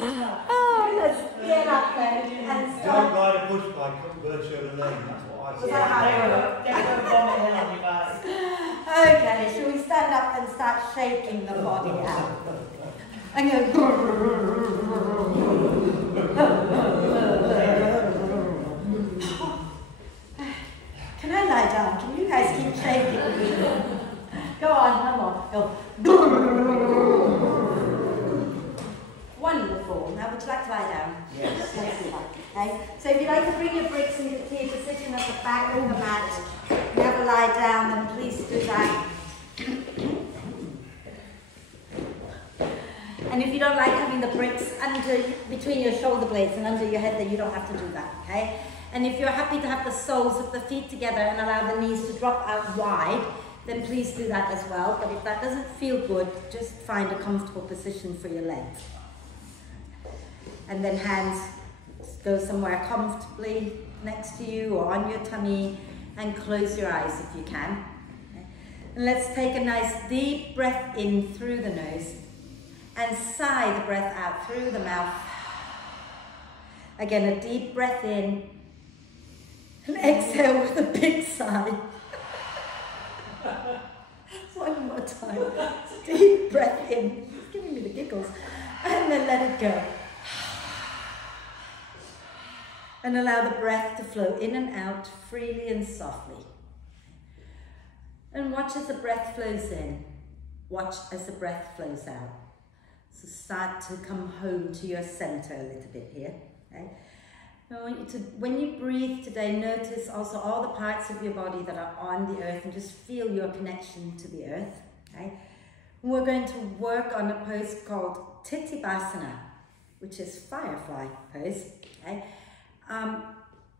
Oh, let's get up then and start. Don't ride a push bike up virtual lane, that's what I Was said. that how it worked? Okay, shall we stand up and start shaking the body out? And go. Can I lie down? Can you guys keep shaking? Go on, come on. Go. Wonderful. Now, would you like to lie down? Yes. Okay. So if you'd like to bring your bricks into your position at the back of the mat, you have a lie down, then please do that. And if you don't like having the bricks between your shoulder blades and under your head, then you don't have to do that, okay? And if you're happy to have the soles of the feet together and allow the knees to drop out wide, then please do that as well. But if that doesn't feel good, just find a comfortable position for your legs. And then hands go somewhere comfortably next to you or on your tummy, and close your eyes if you can. Okay. And let's take a nice deep breath in through the nose and sigh the breath out through the mouth. Again, a deep breath in and exhale with a big sigh. One more time. Deep breath in. It's giving me the giggles. And then let it go. And allow the breath to flow in and out freely and softly. And watch as the breath flows in. Watch as the breath flows out. So start to come home to your center a little bit here. Okay? I want you to, when you breathe today, notice also all the parts of your body that are on the earth and just feel your connection to the earth. Okay? And we're going to work on a pose called Titibasana, which is Firefly pose. Okay?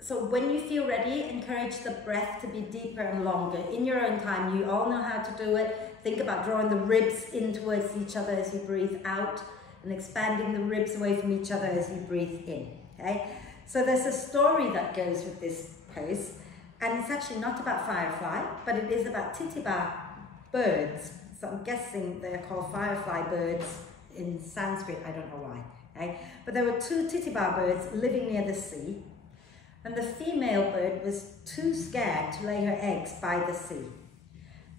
So when you feel ready, encourage the breath to be deeper and longer. In your own time, you all know how to do it. Think about drawing the ribs in towards each other as you breathe out and expanding the ribs away from each other as you breathe in. Okay? So there's a story that goes with this pose, and it's actually not about Firefly, but it is about titiba birds. So I'm guessing they're called firefly birds in Sanskrit, I don't know why. Okay? But there were two titiba birds living near the sea, and the female bird was too scared to lay her eggs by the sea.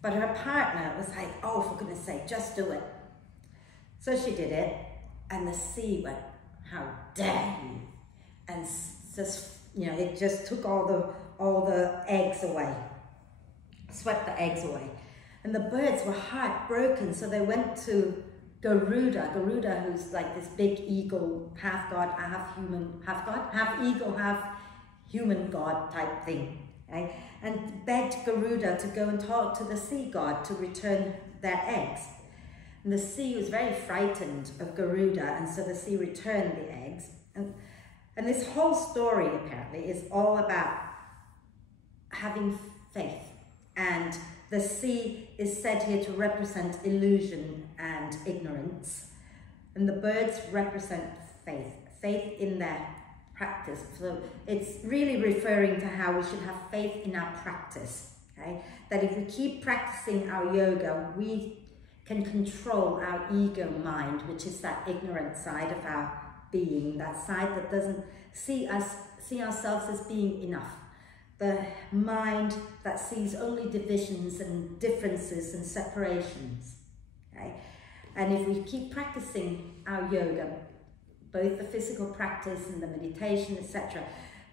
But her partner was like, oh, for goodness sake, just do it. So she did it, and the sea went, how dare you? And just, you know, it just took all the eggs away, swept the eggs away. And the birds were heartbroken, so they went to Garuda, who's like this big eagle, half god, half human, half eagle, half human god type thing, right? And begged Garuda to go and talk to the sea god to return their eggs. And the sea was very frightened of Garuda, and so the sea returned the eggs. And this whole story apparently is all about having faith. And the sea is said here to represent illusion and ignorance. And the birds represent faith, faith in their practice. So it's really referring to how we should have faith in our practice. Okay? That if we keep practicing our yoga, we can control our ego mind, which is that ignorant side of our being, that side that doesn't see ourselves as being enough. The mind that sees only divisions and differences and separations. Okay? And if we keep practicing our yoga, both the physical practice and the meditation, etc.,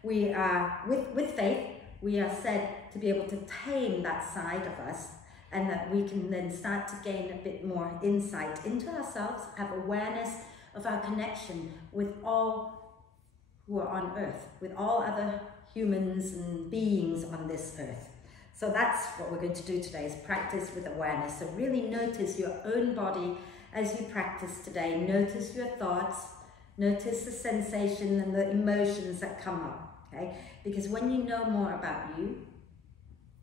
we are, with faith, we are said to be able to tame that side of us, and that we can then start to gain a bit more insight into ourselves, have awareness of our connection with all who are on earth, with all other humans and beings on this earth. So that's what we're going to do today, is practice with awareness. So really notice your own body as you practice today. Notice your thoughts, notice the sensation and the emotions that come up, okay? Because when you know more about you,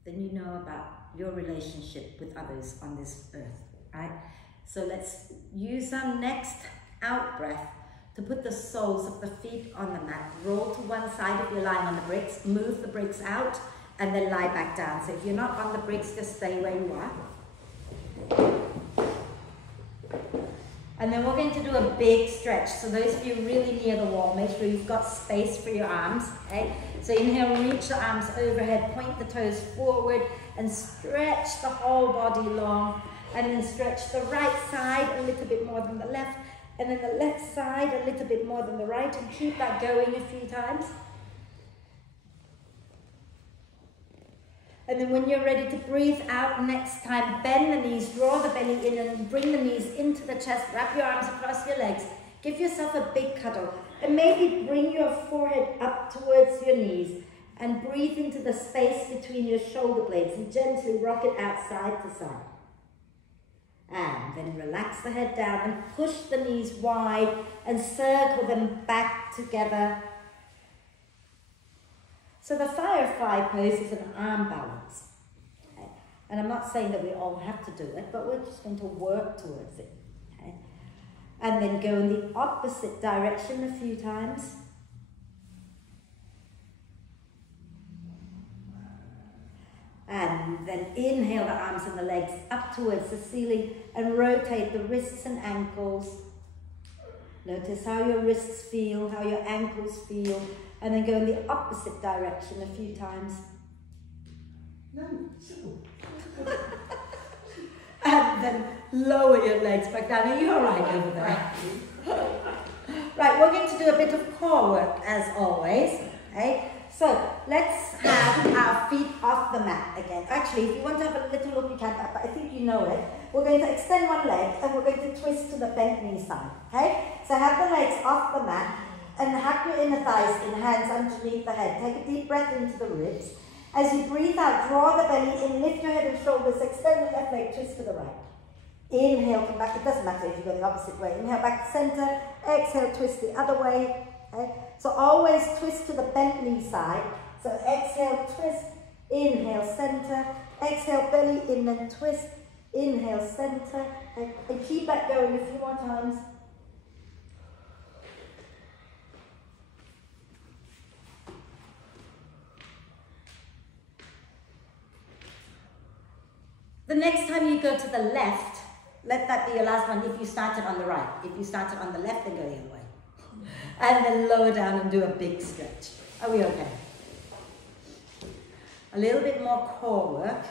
then you know about your relationship with others on this earth, right? So let's use our next out breath to put the soles of the feet on the mat. Roll to one side if you're lying on the bricks, move the bricks out, and then lie back down. So if you're not on the bricks, just stay where you are. And then we're going to do a big stretch. So those of you really near the wall, make sure you've got space for your arms, okay? So inhale, reach the arms overhead, point the toes forward, and stretch the whole body long. And then stretch the right side a little bit more than the left, and then the left side a little bit more than the right, and keep that going a few times. And then when you're ready to breathe out next time, bend the knees, draw the belly in and bring the knees into the chest, wrap your arms across your legs, give yourself a big cuddle, and maybe bring your forehead up towards your knees and breathe into the space between your shoulder blades and gently rock it out side to side. And then relax the head down and push the knees wide and circle them back together. So the Firefly pose is an arm balance. Okay? And I'm not saying that we all have to do it, but we're just going to work towards it. Okay? And then go in the opposite direction a few times. And then inhale the arms and the legs up towards the ceiling and rotate the wrists and ankles. Notice how your wrists feel, how your ankles feel, and then go in the opposite direction a few times. And then lower your legs back down. Are you all right over there? Right, we're going to do a bit of core work as always. Okay? So let's have our feet off the mat again. Actually, if you want to have a little look, you can, but I think you know it. We're going to extend one leg and we're going to twist to the bent knee side. Okay? So have the legs off the mat and hug your inner thighs in, hands underneath the head. Take a deep breath into the ribs. As you breathe out, draw the belly in, lift your head and shoulders, extend the left leg, twist to the right. Inhale, come back. It doesn't matter if you go the opposite way. Inhale back to center. Exhale, twist the other way. Okay? So always twist to the bent knee side. So exhale, twist. Inhale, center. Exhale, belly in and twist. Inhale, center. Okay? And keep that going a few more times. The next time you go to the left, let that be your last one if you started on the right. If you started on the left, then go the other way. And then lower down and do a big stretch. Are we okay? A little bit more core work.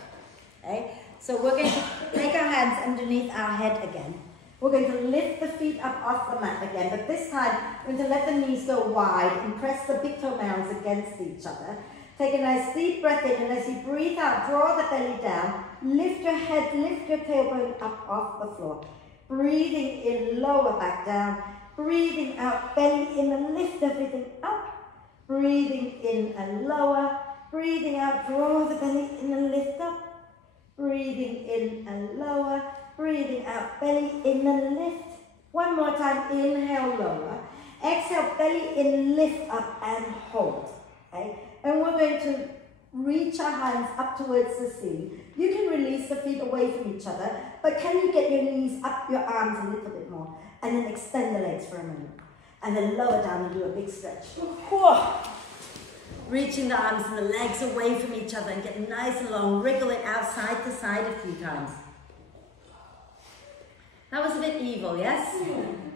Okay? So we're going to take our hands underneath our head again. We're going to lift the feet up off the mat again, but this time we're going to let the knees go wide and press the big toe mounds against each other. Take a nice deep breath in, and as you breathe out, draw the belly down, lift your head, lift your tailbone up off the floor. Breathing in, lower back down. Breathing out, belly in and lift everything up. Breathing in and lower. Breathing out, draw the belly in and lift up. Breathing in and lower. Breathing out, belly in and lift. One more time, inhale, lower. Exhale, belly in, lift up and hold. Okay? And we're going to reach our hands up towards the ceiling. You can release the feet away from each other, but can you get your knees up, your arms a little bit more? And then extend the legs for a moment. And then lower down and do a big stretch. Reaching the arms and the legs away from each other and get nice and long. Wriggle it out side to side a few times. That was a bit evil, yes?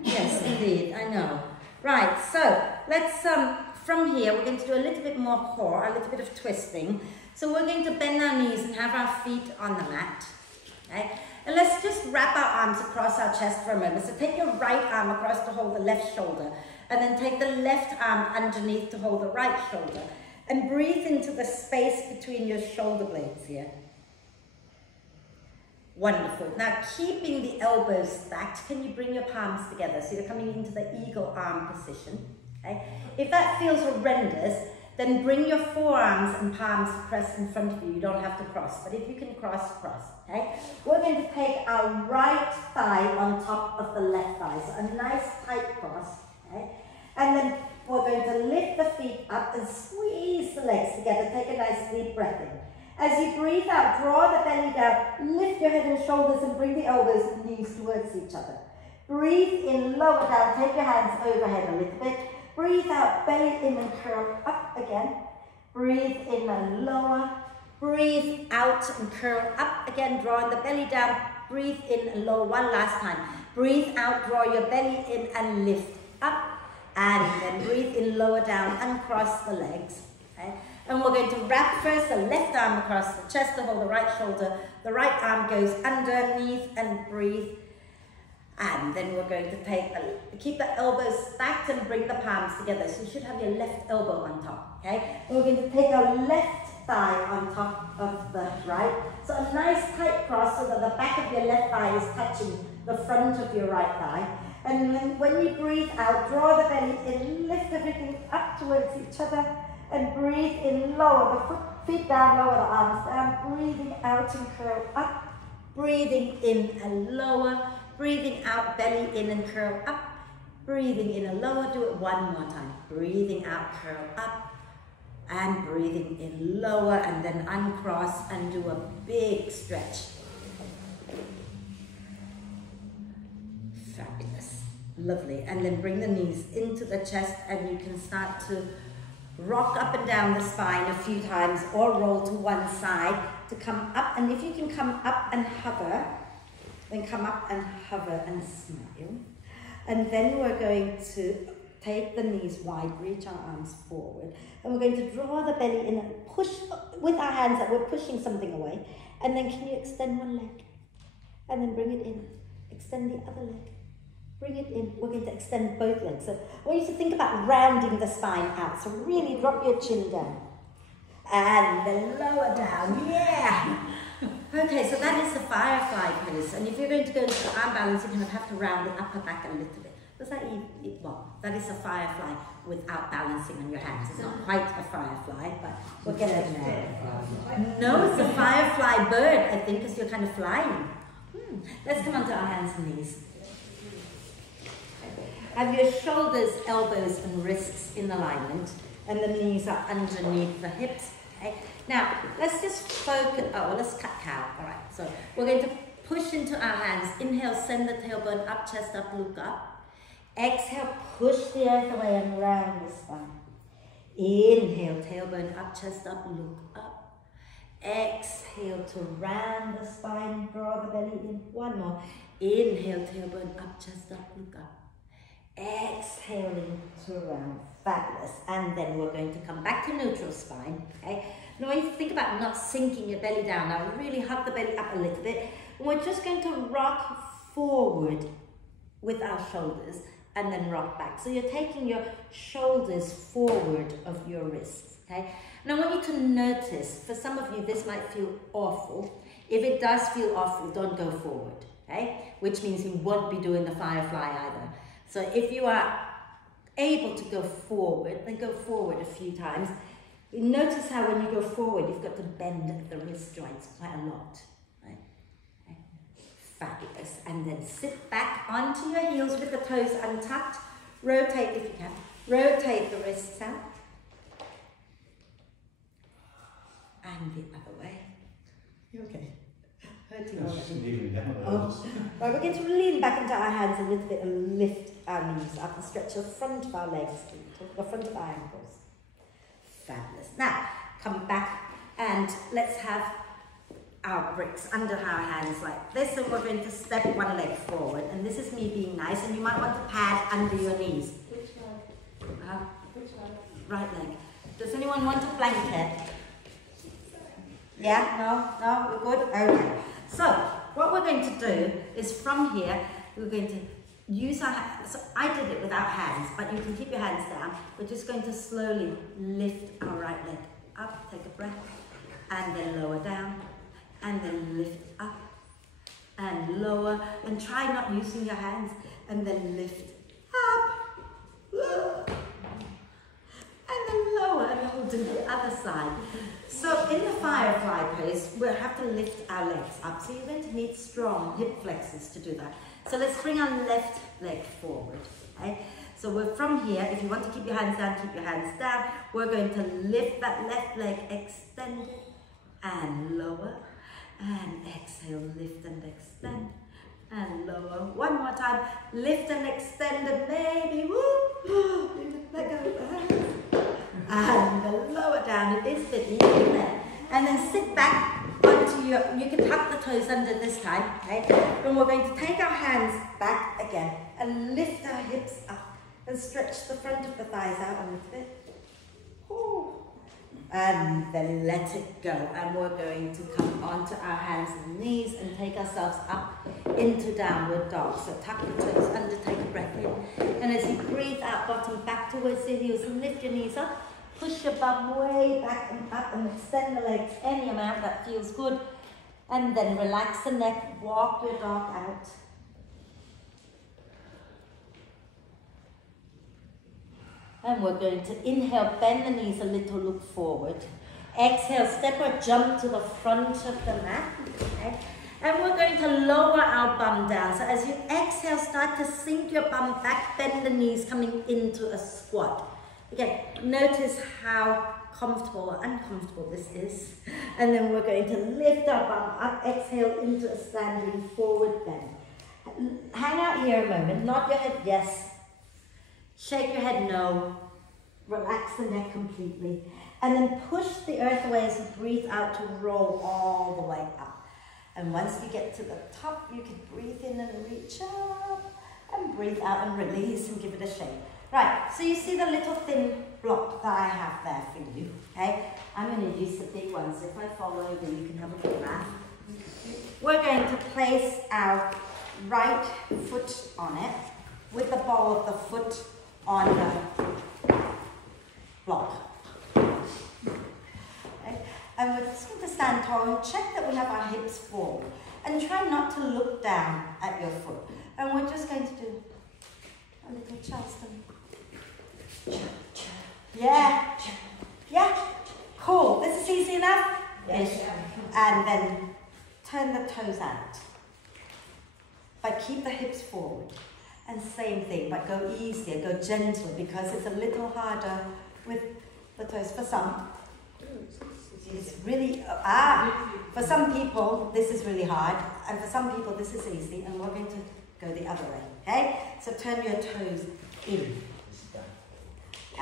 Yes, indeed, I know. Right, so let's, from here, we're going to do a little bit more core, a little bit of twisting. So we're going to bend our knees and have our feet on the mat. Okay? And let's just wrap our arms across our chest for a moment. So take your right arm across to hold the left shoulder, and then take the left arm underneath to hold the right shoulder. And breathe into the space between your shoulder blades here. Wonderful. Now, keeping the elbows stacked, can you bring your palms together? So you're coming into the eagle arm position. Okay? If that feels horrendous, then bring your forearms and palms pressed in front of you. You don't have to cross, but if you can cross, cross. Okay? We're going to take our right thigh on top of the left thigh. So a nice tight cross. Okay? And then we're going to lift the feet up and squeeze the legs together. Take a nice deep breath in. As you breathe out, draw the belly down, lift your head and shoulders and bring the elbows and knees towards each other. Breathe in, lower down, take your hands overhead a little bit. Breathe out, belly in and curl up again. Breathe in and lower. Breathe out and curl up again, drawing the belly down. Breathe in and lower one last time. Breathe out, draw your belly in and lift up. And then breathe in, lower down, uncross the legs. Okay? And we're going to wrap first the left arm across the chest to hold the right shoulder. The right arm goes underneath and breathe. And then we're going to keep the elbows stacked and bring the palms together. So you should have your left elbow on top, okay? And we're going to take our left thigh on top of the right. So a nice tight cross so that the back of your left thigh is touching the front of your right thigh. And then when you breathe out, draw the belly in, lift everything up towards each other, and breathe in, lower the feet down, lower the arms down, breathing out and curl up, breathing in and lower, breathing out, belly in and curl up, breathing in and lower, do it one more time, breathing out, curl up, and breathing in, lower, and then uncross and do a big stretch. Fabulous, lovely, and then bring the knees into the chest and you can start to rock up and down the spine a few times or roll to one side to come up, and if you can come up and hover, then come up and hover and smile. And then we're going to take the knees wide, reach our arms forward, and we're going to draw the belly in and push with our hands that we're pushing something away. And then can you extend one leg? And then bring it in. Extend the other leg. Bring it in. We're going to extend both legs. So I want you to think about rounding the spine out. So really drop your chin down. And then lower down. Yeah! Okay, so that is the Firefly pose. And if you're going to go into the arm balance, you're going to have to round the upper back a little bit. Does that well, that is a Firefly without balancing on your hands. It's not quite a Firefly, but we'll get it there. No, it's a Firefly bird, I think, because you're kind of flying. Let's come onto our hands and knees. Have your shoulders, elbows, and wrists in alignment, and the knees are underneath the hips. Okay. Now, let's just focus. Oh, well, let's cat cow. All right. So we're going to push into our hands. Inhale, send the tailbone up, chest up, look up. Exhale, push the earth away and round the spine. Inhale, tailbone up, chest up, look up. Exhale to round the spine, draw the belly in. One more. Inhale, tailbone up, chest up, look up. Exhaling to round. Fabulous. And then we're going to come back to neutral spine. Okay. Now when you think about not sinking your belly down, now really hug the belly up a little bit. And we're just going to rock forward with our shoulders and then rock back. So you're taking your shoulders forward of your wrists. Okay. And I want you to notice, for some of you this might feel awful. If it does feel awful, don't go forward. Okay. Which means you won't be doing the Firefly either. So if you are able to go forward, then go forward a few times. Notice how when you go forward, you've got to bend the wrist joints quite a lot. Right? Okay. Fabulous. And then sit back onto your heels with the toes untucked. Rotate if you can. Rotate the wrists out. And the other way. You okay? Right, we're going to lean back into our hands a little bit and lift our knees up and stretch the front of our legs, the front of our ankles. Fabulous. Now, come back and let's have our bricks under our hands like this, and we're going to step one leg forward. And this is me being nice, and you might want to pad under your knees. Which leg? Which leg? Right leg. Does anyone want a blanket? Yeah? No? We're good? Okay. So, what we're going to do is from here, we're going to use our hands. So I did it without hands, but you can keep your hands down. We're just going to slowly lift our right leg up, take a breath, and then lower down, and then lift up, and lower, and try not using your hands, and then lift up, and then lower, and then we'll do the other side. So in the Firefly pose, we'll have to lift our legs up. So you're going to need strong hip flexors to do that. So let's bring our left leg forward. Okay? So we're from here, if you want to keep your hands down, keep your hands down. We're going to lift that left leg, extend it, and lower. And exhale, lift and extend, and lower. One more time, lift and extend, and maybe, woo, let go of the hands. And the lower down, it is fitting there. And then sit back onto you can tuck the toes under this time, okay? And we're going to take our hands back again and lift our hips up and stretch the front of the thighs out a little bit. Ooh. And then let it go. And we're going to come onto our hands and knees and take ourselves up into downward dog. So tuck the toes under, take a breath in. And as you breathe out, bottom back towards the heels and lift your knees up. Push your bum way back and up and extend the legs any amount that feels good. And then relax the neck, walk your dog out. And we're going to inhale, bend the knees a little, look forward. Exhale, step or jump to the front of the mat. Okay? And we're going to lower our bum down. So as you exhale, start to sink your bum back, bend the knees, coming into a squat. Again, notice how comfortable or uncomfortable this is. And then we're going to lift our bum up, exhale into a standing forward bend. Hang out here a moment, nod your head yes, shake your head no, relax the neck completely. And then push the earth away as you breathe out to roll all the way up. And once you get to the top, you can breathe in and reach up, and breathe out and release and give it a shake. Right, so you see the little thin block that I have there for you, okay? I'm going to use the big one, so if I fall over, you can have a good laugh. We're going to place our right foot on it, with the ball of the foot on the block. Okay? And we're just going to stand tall and check that we have our hips forward. And try not to look down at your foot. And we're just going to do a little Charleston. Yeah. Yeah. Cool. This is easy enough? Yes. And then turn the toes out. But keep the hips forward. And same thing, but go easier, go gentler, because it's a little harder with the toes for some. It's really, for some people, this is really hard. And for some people, this is easy. And we're going to go the other way, okay? So turn your toes in.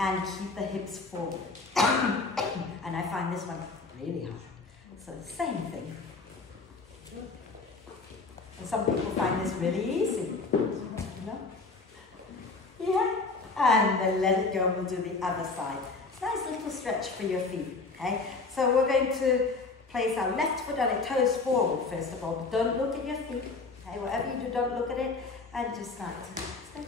And keep the hips forward. And I find this one really hard. So same thing. And some people find this really easy. You know? Yeah. And then let it go, we'll do the other side. It's a nice little stretch for your feet. Okay? So we're going to place our left foot on it, toes forward first of all. Don't look at your feet. Okay? Whatever you do, don't look at it. And just start to step.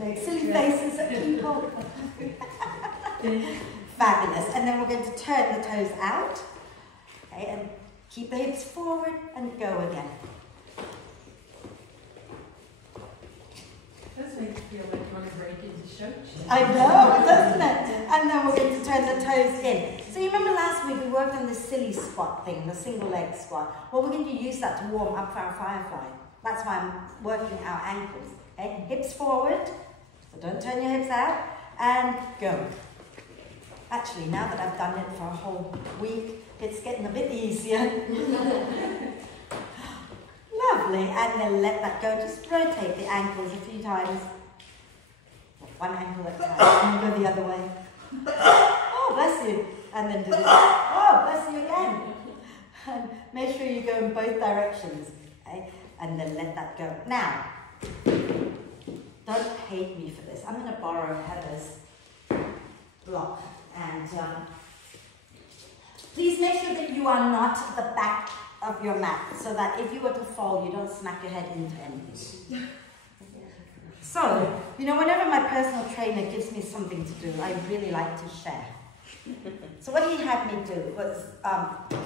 Like silly faces at people. Fabulous. And then we're going to turn the toes out. Okay, and keep the hips forward and go again. Does make you feel like you want to break into church. I know, doesn't it? And then we're going to turn the toes in. So you remember last week we worked on the silly squat thing, the single leg squat. Well, we're going to use that to warm up for our Firefly. That's why I'm working our ankles. Okay? Hips forward, so don't turn your hips out, and go. Actually, now that I've done it for a whole week, it's getting a bit easier. Lovely, and then let that go. Just rotate the ankles a few times. One ankle at a time, and go the other way. Oh, bless you. And then do this. Oh, bless you again. And make sure you go in both directions. Okay? And then let that go. Now, don't hate me for this. I'm going to borrow Heather's block. And please make sure that you are not at the back of your mat, so that if you were to fall, you don't smack your head into anything. So, you know, whenever my personal trainer gives me something to do, I really like to share. So what he had me do was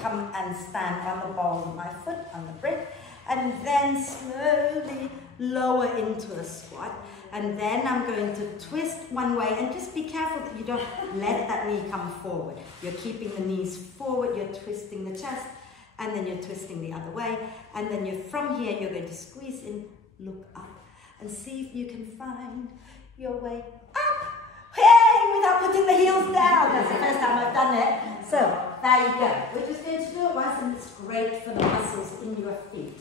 come and stand on the ball of my foot, on the brick, and then slowly lower into a squat. And then I'm going to twist one way, and just be careful that you don't let that knee come forward. You're keeping the knees forward, you're twisting the chest, and then you're twisting the other way. And then from here, you're going to squeeze in, look up, and see if you can find your way up. Hey, without putting the heels down. That's the first time I've done it. So, there you go. We're just going to do it once, and it's great for the muscles in your feet.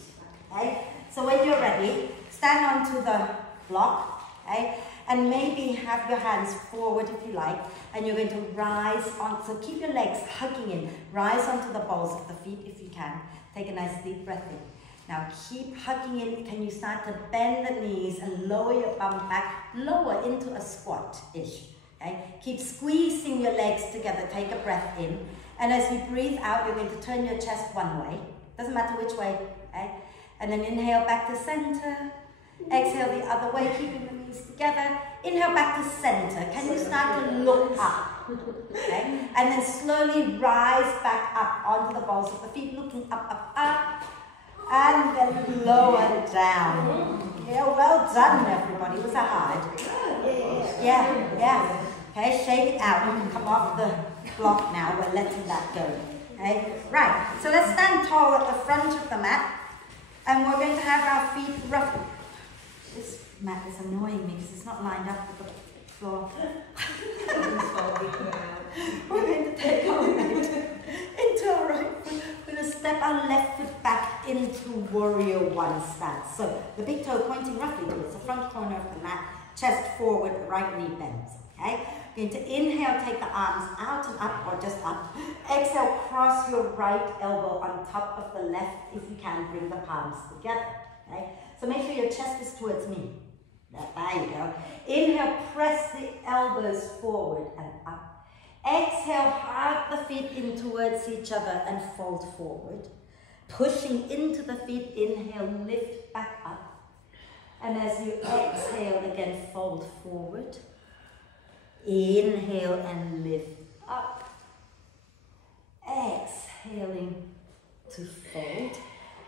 Okay? So when you're ready, stand onto the block. Okay? And maybe have your hands forward if you like, and you're going to rise on, so keep your legs hugging in, rise onto the balls of the feet if you can. Take a nice deep breath in. Now keep hugging in. Can you start to bend the knees and lower your bum back, lower into a squat-ish. Okay? Keep squeezing your legs together, take a breath in. And as you breathe out, you're going to turn your chest one way. Doesn't matter which way. Okay? And then inhale back to center. Exhale the other way, keeping the knees together. Inhale back to center. Can you start to look up? Okay? And then slowly rise back up onto the balls of the feet, looking up, up, up. And then lower down. Yeah, well done everybody. Was that hard? Yeah, yeah. Okay, shake it out. You can come off the block now. We're letting that go. Okay, right. So let's stand tall at the front of the mat. And we're going to have our feet ruffled. This mat is annoying me because it's not lined up with the floor. We're going to take our right into our right foot. We're going to step our left foot back into warrior one stance. So the big toe pointing roughly towards the front corner of the mat, chest forward, right knee bends. Okay? We're going to inhale, take the arms out and up or just up. Exhale, cross your right elbow on top of the left. If you can, bring the palms together. Okay? So make sure your chest is towards me. There you go. Inhale, press the elbows forward and up. Exhale, hug the feet in towards each other and fold forward. Pushing into the feet, inhale, lift back up. And as you exhale again, fold forward. Inhale and lift up. Exhaling to fold.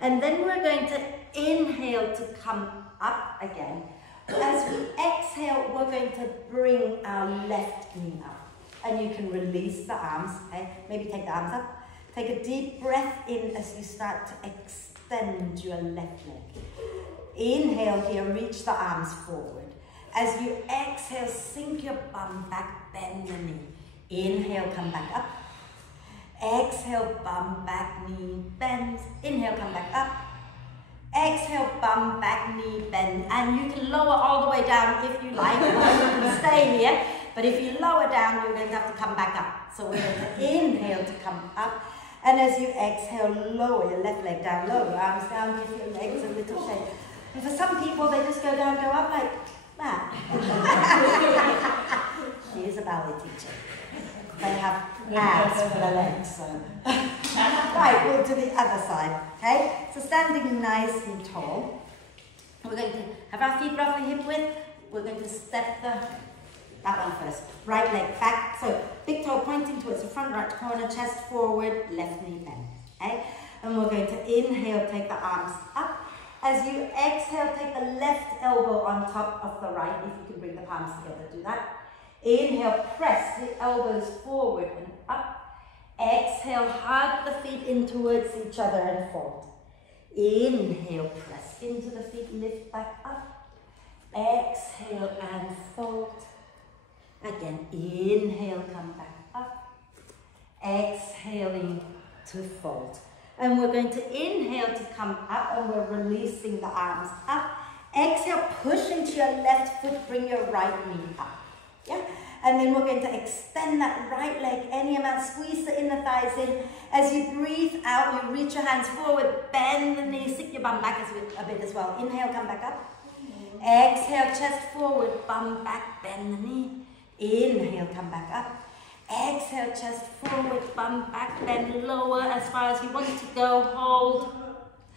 And then we're going to inhale to come up again. As we exhale, we're going to bring our left knee up. And you can release the arms. Okay? Maybe take the arms up. Take a deep breath in as you start to extend your left leg. Inhale here, reach the arms forward. As you exhale, sink your bum back, bend the knee. Inhale, come back up. Exhale, bum back, knee bends. Inhale, come back up. Exhale, bum back, knee bend. And you can lower all the way down if you like. You can stay here. But if you lower down, you're going to have to come back up. So we're going to inhale to come up. And as you exhale, lower your left leg down, lower your arms down, give your legs a little shake. And for some people, they just go down, go up like that. She is a ballet teacher. They have abs for the legs. So. Right, we'll do the other side. Okay? So standing nice and tall. We're going to have our feet roughly hip width. We're going to step that one first. Right leg back. So big toe pointing towards the front right corner, chest forward, left knee bend. Okay? And we're going to inhale, take the arms up. As you exhale, take the left elbow on top of the right. If you can bring the palms together, do that. Inhale, press the elbows forward and up. Exhale, hug the feet in towards each other and fold. Inhale, press into the feet, lift back up. Exhale and fold. Again, inhale, come back up. Exhaling to fold. And we're going to inhale to come up and we're releasing the arms up. Exhale, push into your left foot, bring your right knee up. Yeah? And then we're going to extend that right leg any amount, squeeze the inner thighs in. As you breathe out, you reach your hands forward, bend the knees, stick your bum back a bit as well. Inhale, come back up. Exhale, chest forward, bum back, bend the knee. Inhale, come back up. Exhale, chest forward, bum back, bend lower as far as you want to go, hold.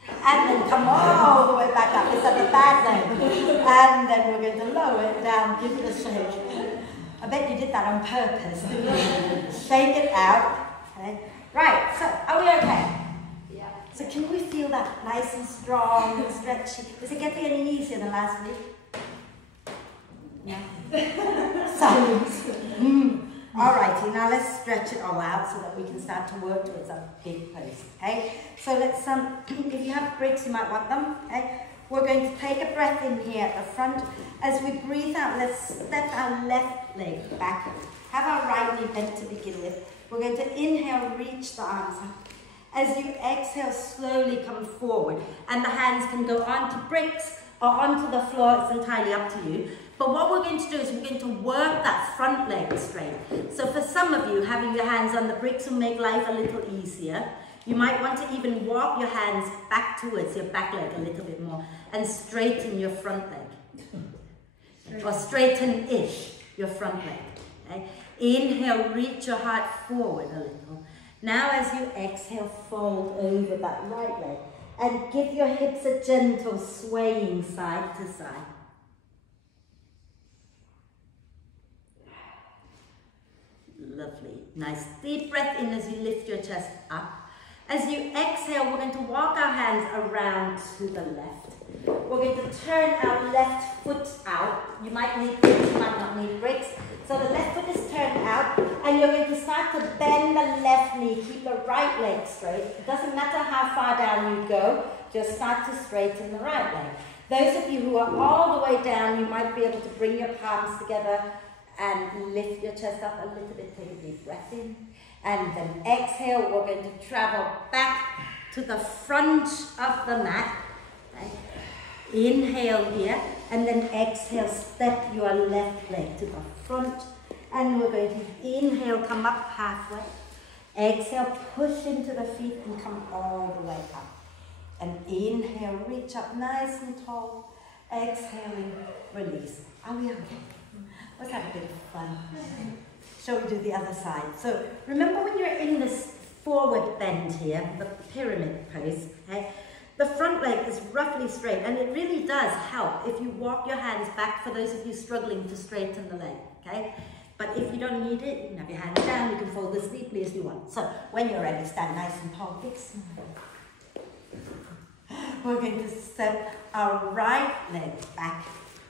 And then come all the way back up. It's at the bad leg. And then we're going to lower it down, give it a shake. I bet you did that on purpose, didn't you? Shake it out. Okay. Right, so are we okay? Yeah. So can we feel that nice and strong and stretchy? Is it getting any easier than last week? Yeah. Silence. Alrighty, now let's stretch it all out so that we can start to work towards a big pose. Okay? So let's if you have bricks, you might want them. Okay? We're going to take a breath in here at the front. As we breathe out, let's step our left leg back. Have our right knee bent to begin with. We're going to inhale, reach the arms up. As you exhale, slowly come forward. And the hands can go onto bricks or onto the floor, it's entirely up to you. But what we're going to do is we're going to work that front leg straight. So for some of you, having your hands on the bricks will make life a little easier. You might want to even walk your hands back towards your back leg a little bit more and straighten your front leg. Or straighten-ish your front leg. Okay? Inhale, reach your heart forward a little. Now as you exhale, fold over that right leg and give your hips a gentle swaying side to side. Lovely. Nice deep breath in as you lift your chest up. As you exhale, we're going to walk our hands around to the left. We're going to turn our left foot out. You might need bricks, you might not need bricks. So the left foot is turned out, and you're going to start to bend the left knee. Keep the right leg straight. It doesn't matter how far down you go, just start to straighten the right leg. Those of you who are all the way down, you might be able to bring your palms together and lift your chest up a little bit. Take a deep breath in. And then exhale, we're going to travel back to the front of the mat. Okay. Inhale here, and then exhale, step your left leg to the front. And we're going to inhale, come up halfway. Exhale, push into the feet and come all the way up. And inhale, reach up nice and tall. Exhaling, release. Are we okay? Let's have a bit of fun. Shall we do the other side? So remember when you're in this forward bend here, the pyramid pose, okay? The front leg is roughly straight, and it really does help if you walk your hands back for those of you struggling to straighten the leg, okay? But if you don't need it, you can have your hands down, you can fold as deeply as you want. So when you're ready, stand nice and tall, big smile. We're going to step our right leg back,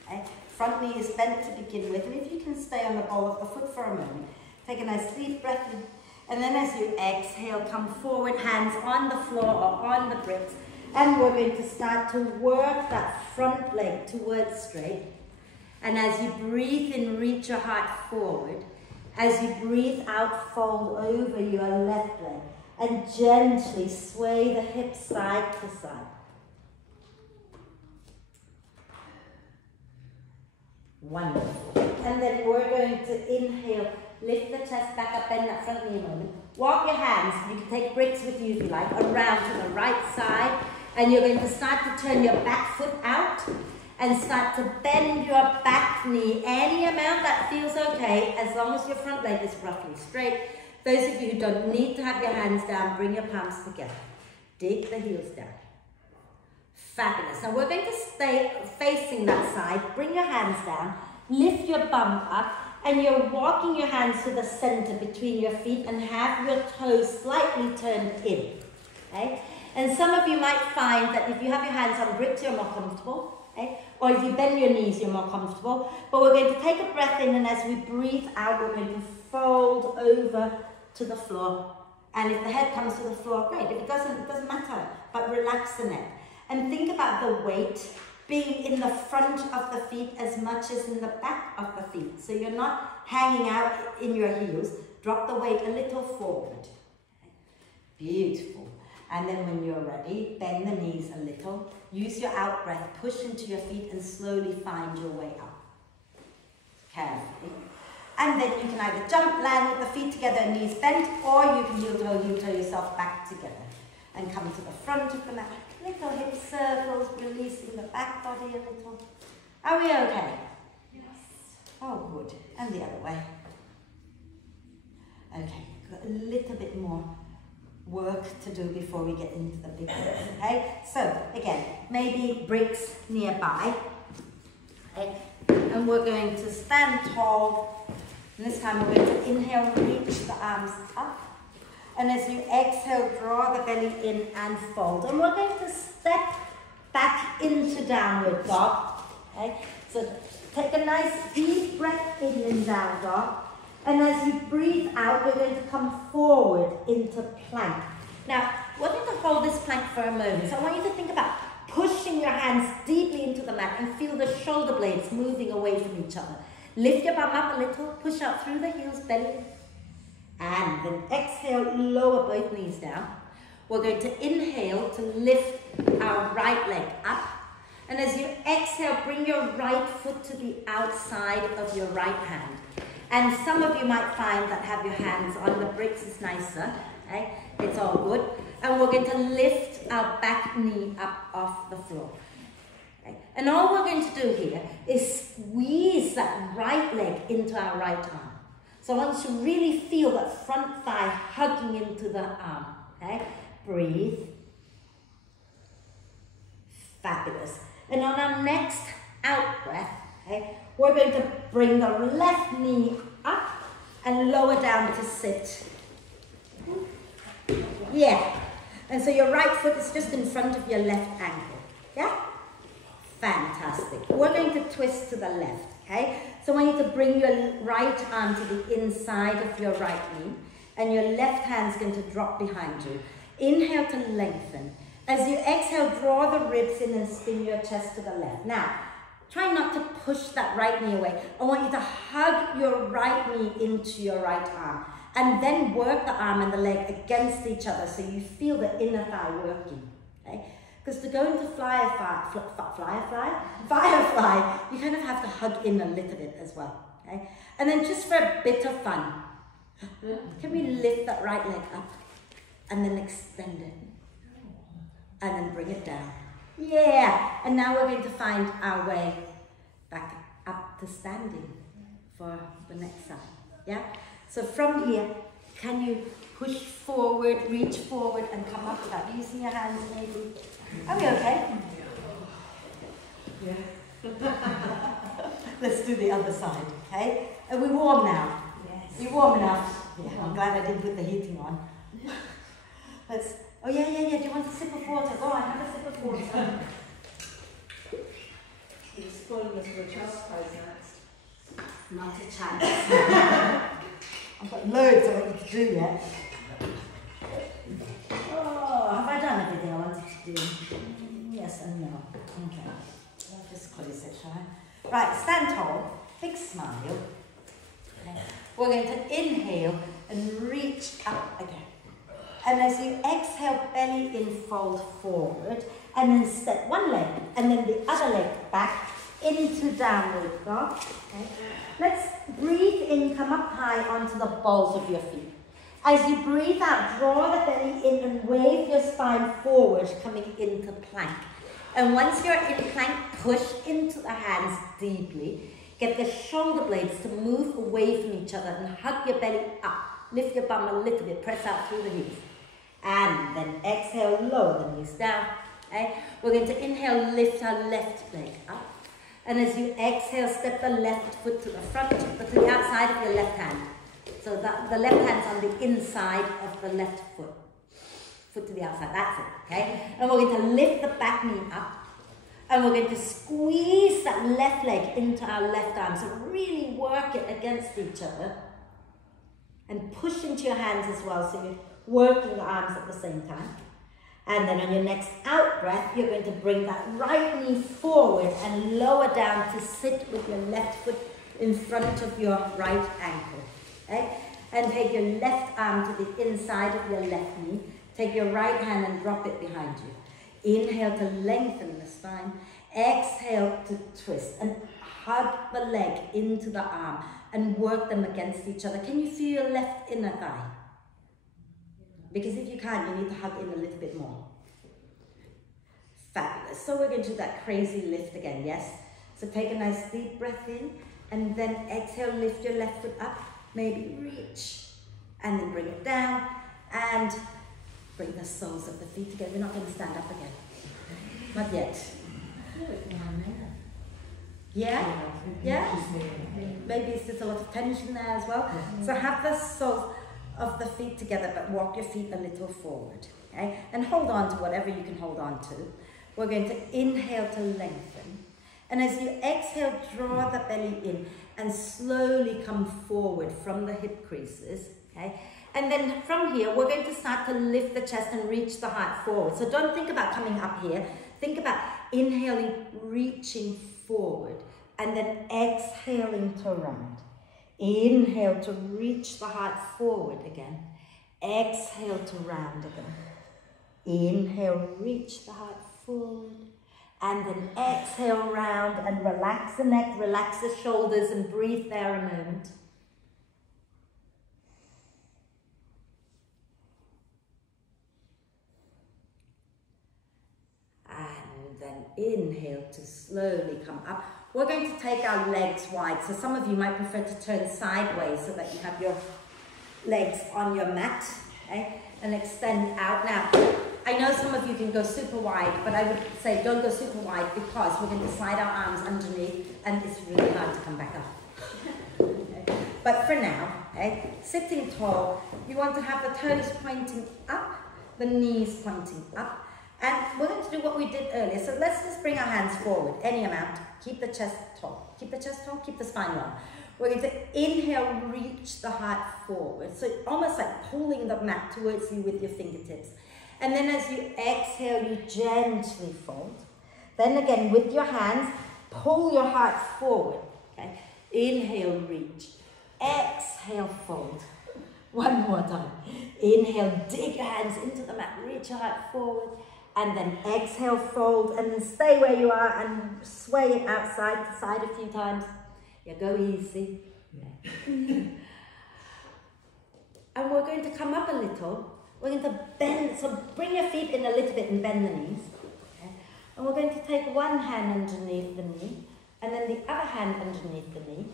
okay? Front knee is bent to begin with, and if you can stay on the ball of the foot for a moment, take a nice deep breath in, and then as you exhale, come forward, hands on the floor or on the bricks, and we're going to start to work that front leg towards straight. And as you breathe in, reach your heart forward. As you breathe out, fold over your left leg, and gently sway the hips side to side. Wonderful. And then we're going to inhale, lift the chest back up, bend that front knee a moment. Walk your hands, you can take bricks with you if you like, around to the right side. And you're going to start to turn your back foot out and start to bend your back knee any amount that feels okay, as long as your front leg is roughly straight. Those of you who don't need to have your hands down, bring your palms together. Dig the heels down. Fabulous. Now we're going to stay facing that side. Bring your hands down, lift your bum up, and you're walking your hands to the center between your feet and have your toes slightly turned in. Okay? And some of you might find that if you have your hands on bricks, you're more comfortable. Okay? Or if you bend your knees, you're more comfortable. But we're going to take a breath in, and as we breathe out, we're going to fold over to the floor. And if the head comes to the floor, great. If it doesn't matter. But relax the neck. And think about the weight being in the front of the feet as much as in the back of the feet. So you're not hanging out in your heels. Drop the weight a little forward. Beautiful. And then when you're ready, bend the knees a little. Use your out breath, push into your feet and slowly find your way up. Carefully. And then you can either jump, land with the feet together, knees bent, or you can heel toe yourself back together. And come to the front of the mat. Little hip circles, releasing the back body a little. Are we okay? Yes. Oh, good. And the other way. Okay, got a little bit more work to do before we get into the big bricks, okay? So, again, maybe bricks nearby. Okay? And we're going to stand tall. And this time we're going to inhale, reach the arms up. And as you exhale, draw the belly in and fold. And we're going to step back into downward dog. Okay? So take a nice deep breath in down dog. And as you breathe out, you're going to come forward into plank. Now, we're going to hold this plank for a moment. So I want you to think about pushing your hands deeply into the mat and feel the shoulder blades moving away from each other. Lift your bum up a little, push out through the heels, belly. And then exhale, lower both knees down. We're going to inhale to lift our right leg up. And as you exhale, bring your right foot to the outside of your right hand. And some of you might find that have your hands on the bricks is nicer. Okay? It's all good. And we're going to lift our back knee up off the floor. Okay? And all we're going to do here is squeeze that right leg into our right arm. So I want you to really feel that front thigh hugging into the arm. Okay? Breathe. Fabulous. And on our next out breath, okay, we're going to bring the left knee up and lower down to sit. Yeah. And so your right foot is just in front of your left ankle. Yeah? Fantastic. We're going to twist to the left, okay? So I want you to bring your right arm to the inside of your right knee, and your left hand's going to drop behind you. Inhale to lengthen. As you exhale, draw the ribs in and spin your chest to the left. Now, try not to push that right knee away. I want you to hug your right knee into your right arm, and then work the arm and the leg against each other so you feel the inner thigh working, okay? Because to go into Firefly, you kind of have to hug in a little bit as well, okay? And then just for a bit of fun, can we lift that right leg up and then extend it? And then bring it down. Yeah, and now we're going to find our way back up to standing for the next side, yeah? So from here, can you push forward, reach forward and come up to that? Using your hands maybe. Are we okay? Yeah. Let's do the other side, okay? Are we warm now? Yes. You warm enough? Yeah, I'm glad I didn't put the heating on. Let's, oh yeah. Do you want a sip of water? Go on, have a sip of water. You're spoiling us for a child's prize next. Not a chance. I've got loads I want you to do yet. Oh, have I done everything I wanted to do? Yes and no. Okay. I'll just close it, shall I? Right, stand tall. Big smile. Okay. We're going to inhale and reach up again. And as you exhale, belly in, fold forward. And then step one leg and then the other leg back into downward dog. Okay. Let's breathe in, come up high onto the balls of your feet. As you breathe out, draw the belly in and wave your spine forward, coming into plank. And once you're in plank, push into the hands deeply. Get the shoulder blades to move away from each other and hug your belly up. Lift your bum a little bit, press out through the knees. And then exhale, lower the knees down. Okay? We're going to inhale, lift our left leg up. And as you exhale, step the left foot to the front, but to the outside of your left hand. So the left hand's on the inside of the left foot. Foot to the outside, that's it, okay? And we're going to lift the back knee up. And we're going to squeeze that left leg into our left arm. So really work it against each other. And push into your hands as well, so you're working the arms at the same time. And then on your next out breath, you're going to bring that right knee forward and lower down to sit with your left foot in front of your right ankle. Okay? And take your left arm to the inside of your left knee. Take your right hand and drop it behind you. Inhale to lengthen the spine. Exhale to twist and hug the leg into the arm and work them against each other. Can you feel your left inner thigh? Because if you can't, you need to hug in a little bit more. Fabulous. So we're going to do that crazy lift again, yes? So take a nice deep breath in, and then exhale, lift your left foot up, maybe reach, and then bring it down, and bring the soles of the feet together. We're not going to stand up again. Not yet. Yeah? Yeah? Maybe there's a lot of tension there as well. So have the soles of the feet together, but walk your feet a little forward, okay? And hold on to whatever you can hold on to. We're going to inhale to lengthen. And as you exhale, draw the belly in and slowly come forward from the hip creases, okay? And then from here, we're going to start to lift the chest and reach the heart forward. So don't think about coming up here. Think about inhaling, reaching forward, and then exhaling to round. Inhale to reach the heart forward again. Exhale to round again. Inhale, reach the heart forward. And then exhale round and relax the neck, relax the shoulders and breathe there a moment. And then inhale to slowly come up. We're going to take our legs wide. So some of you might prefer to turn sideways so that you have your legs on your mat, okay? And extend out. Now, I know some of you can go super wide, but I would say don't go super wide because we're going to slide our arms underneath and it's really hard to come back up. Okay? But for now, okay, sitting tall, you want to have the toes pointing up, the knees pointing up, and we're going to do what we did earlier. So let's just bring our hands forward, any amount. Keep the chest tall. Keep the chest tall, keep the spine long. We're going to inhale, reach the heart forward. So almost like pulling the mat towards you with your fingertips. And then as you exhale, you gently fold. Then again, with your hands, pull your heart forward. Okay? Inhale, reach. Exhale, fold. One more time. Inhale, dig your hands into the mat, reach your heart forward. And then exhale, fold, and then stay where you are and sway it out side to side a few times. Yeah, go easy. Yeah. And we're going to come up a little. We're going to bend, so bring your feet in a little bit and bend the knees. Okay? And we're going to take one hand underneath the knee, and then the other hand underneath the knee.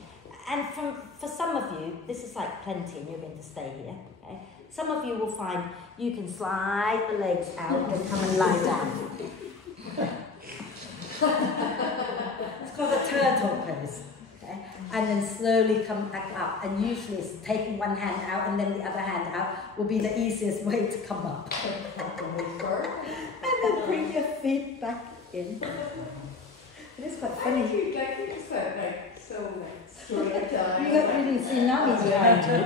And for some of you, this is like plenty, and you're going to stay here. Okay? Some of you will find you can slide the legs out and come and lie down. It's called a turtle pose. Okay? And then slowly come back up. And usually it's taking one hand out and then the other hand out will be the easiest way to come up. And then bring your feet back in. It is quite funny. You just so straight down. You got really tsunamis behind you.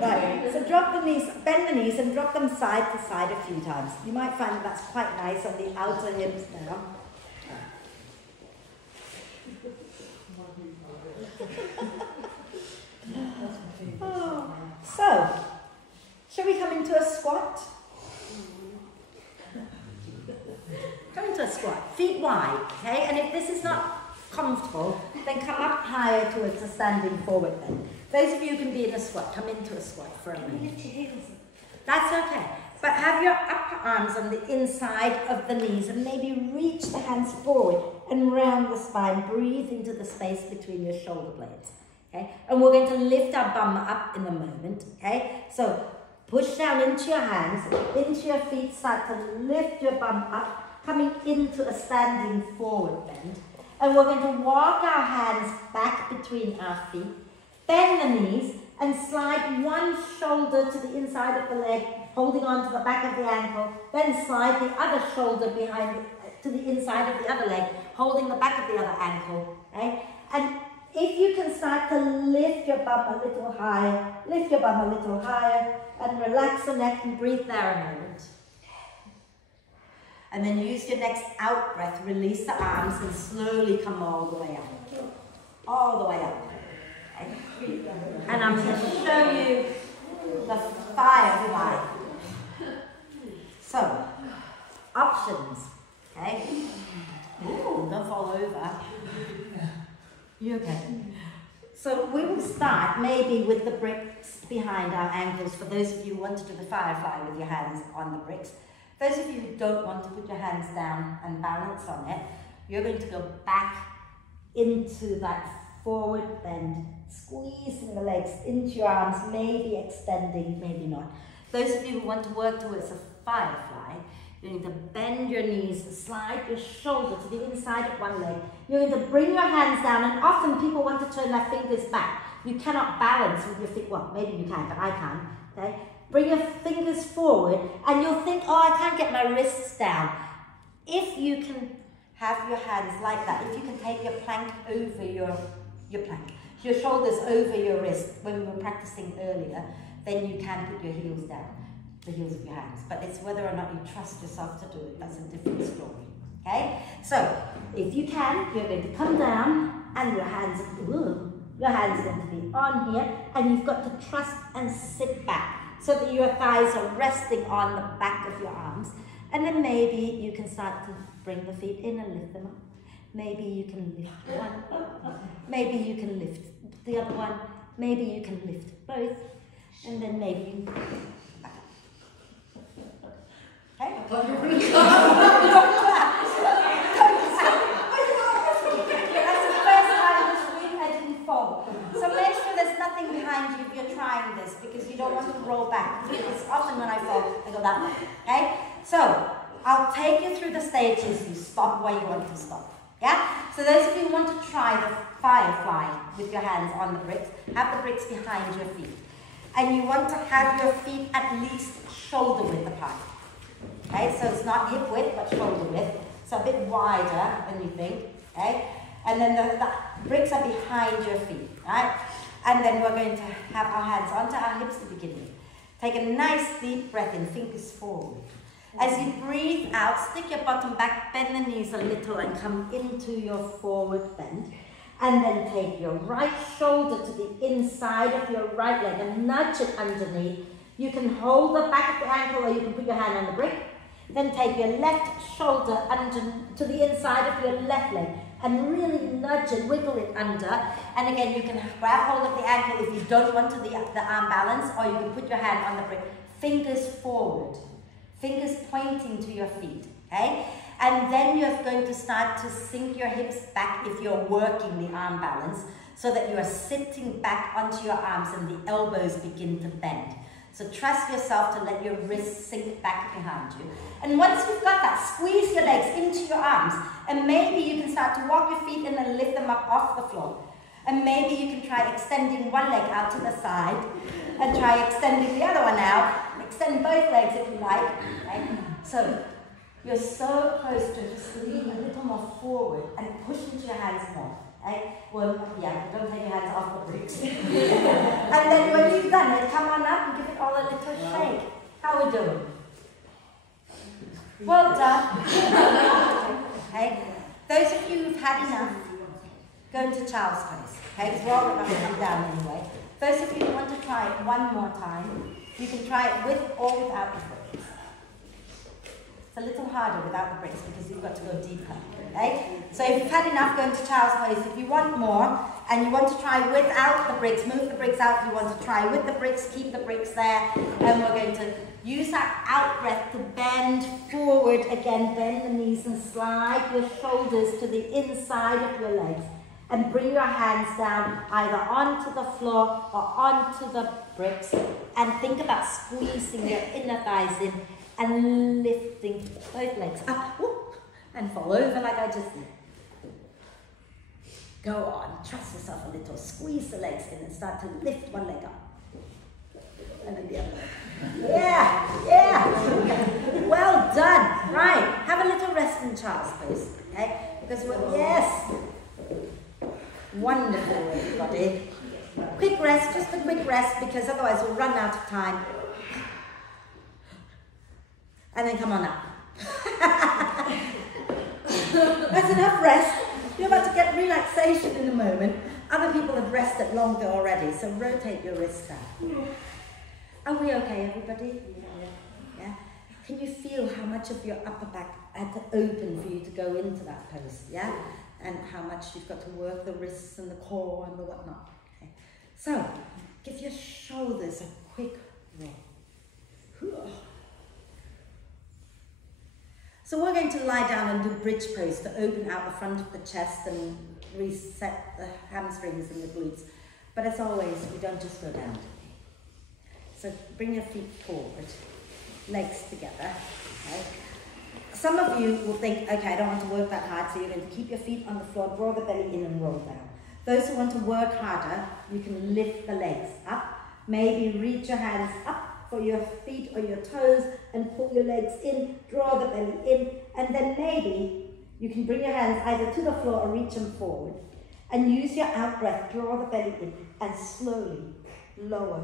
Right, so drop the knees, bend the knees and drop them side to side a few times. You might find that that's quite nice on the outer hips now. Oh. So, shall we come into a squat? Come into a squat, feet wide, okay? And if this is not comfortable, then come up higher towards a standing forward bend. Those of you who can be in a squat, come into a squat for a moment. That's okay. But have your upper arms on the inside of the knees and maybe reach the hands forward and round the spine. Breathe into the space between your shoulder blades. Okay? And we're going to lift our bum up in a moment. Okay? So push down into your hands, into your feet, start to lift your bum up, coming into a standing forward bend. And we're going to walk our hands back between our feet, bend the knees, and slide one shoulder to the inside of the leg, holding on to the back of the ankle, then slide the other shoulder behind to the inside of the other leg, holding the back of the other ankle. Okay? And if you can start to lift your bum a little higher, lift your bum a little higher, and relax the neck and breathe there a moment. And then use your next out breath, release the arms and slowly come all the way up. All the way up. Okay? And I'm going to show you the Firefly. So, options. Okay? Ooh, don't fall over. You okay? So we will start maybe with the bricks behind our ankles for those of you who want to do the Firefly with your hands on the bricks. Those of you who don't want to put your hands down and balance on it, you're going to go back into that forward bend, squeezing the legs into your arms, maybe extending, maybe not. Those of you who want to work towards a Firefly, you're going to bend your knees, slide your shoulder to the inside of one leg. You're going to bring your hands down, and often people want to turn their fingers back. You cannot balance with your feet. Well, maybe you can, but I can't. Okay? Bring your fingers forward and you'll think, oh, I can't get my wrists down. If you can have your hands like that, if you can take your plank over your plank, your shoulders over your wrist when we were practicing earlier, then you can put your heels down, the heels of your hands. But it's whether or not you trust yourself to do it, that's a different story. Okay? So, if you can, you're going to come down and your hands are going to be on here and you've got to trust and sit back, so that your thighs are resting on the back of your arms. And then maybe you can start to Bring the feet in and lift them up. Maybe you can lift one. Maybe you can lift the other one. Maybe you can lift both. And then maybe you can back up. Okay? That's the first time this week I didn't fall. So make sure there's nothing behind you if you're trying this, because you don't want to roll back. It's often when I fall, I go that way. Okay? So I'll take you through the stages. You stop where you want to stop. Yeah? So those of you who want to try the Firefly with your hands on the bricks, have the bricks behind your feet. And you want to have your feet at least shoulder width apart. Okay? So it's not hip width, but shoulder width. So a bit wider than you think. Okay? And then the bricks are behind your feet. Right? And then we're going to have our hands onto our hips to begin with. Take a nice deep breath in, fingers forward. As you breathe out, stick your bottom back, bend the knees a little and come into your forward bend. And then take your right shoulder to the inside of your right leg and nudge it underneath. You can hold the back of the ankle or you can put your hand on the brick. Then take your left shoulder to the inside of your left leg and really nudge it, wiggle it under. And again, you can grab hold of the ankle if you don't want the arm balance, or you can put your hand on the brick. Fingers forward. Fingers pointing to your feet, okay? And then you're going to start to sink your hips back if you're working the arm balance, so that you are sitting back onto your arms and the elbows begin to bend. So trust yourself to let your wrists sink back behind you. And once you've got that, squeeze your legs into your arms, and maybe you can start to walk your feet in and lift them up off the floor. And maybe you can try extending one leg out to the side and try extending the other one out. Extend both legs if you like. Okay? So you're so close to just lean a little more forward and push into your hands more. Okay? Well, yeah, don't take your hands off the bricks. And then when you've done it, come on up and give it all a little shake. How are we doing? Well done. Okay? Those of you who've had enough, go into child's pose. Okay? Because we're all going to come down anyway. Those of you who want to try it one more time, you can try it with or without the bricks. It's a little harder without the bricks because you've got to go deeper. Okay? So if you've had enough, go into child's pose. If you want more and you want to try without the bricks, move the bricks out. If you want to try with the bricks, keep the bricks there. And we're going to use that out breath to bend forward again. Bend the knees and slide your shoulders to the inside of your legs. And bring your hands down either onto the floor or onto the bricks. And think about squeezing your inner thighs in and lifting both legs up. Whoop, and fall over like I just did. Go on, trust yourself a little. Squeeze the legs in and start to lift one leg up. And then the other leg. Yeah, yeah. Well done. Right, have a little rest in child's pose. Okay? Because we're, yes. Wonderful, everybody. Quick rest, just a quick rest, because otherwise we'll run out of time. And then come on up. That's enough rest. You're about to get relaxation in a moment. Other people have rested longer already, so rotate your wrists down. Are we okay, everybody? Yeah. Can you feel how much of your upper back had to open for you to go into that pose? Yeah. And how much you've got to work the wrists and the core and the whatnot. Okay. So, give your shoulders a quick roll. So we're going to lie down and do bridge pose to open out the front of the chest and reset the hamstrings and the glutes. But as always, we don't just go down. So bring your feet forward, legs together. Okay. Some of you will think, okay, I don't want to work that hard, so you're going to keep your feet on the floor, draw the belly in and roll down. Those who want to work harder, you can lift the legs up, maybe reach your hands up for your feet or your toes and pull your legs in, draw the belly in, and then maybe you can bring your hands either to the floor or reach them forward and use your out breath, draw the belly in and slowly lower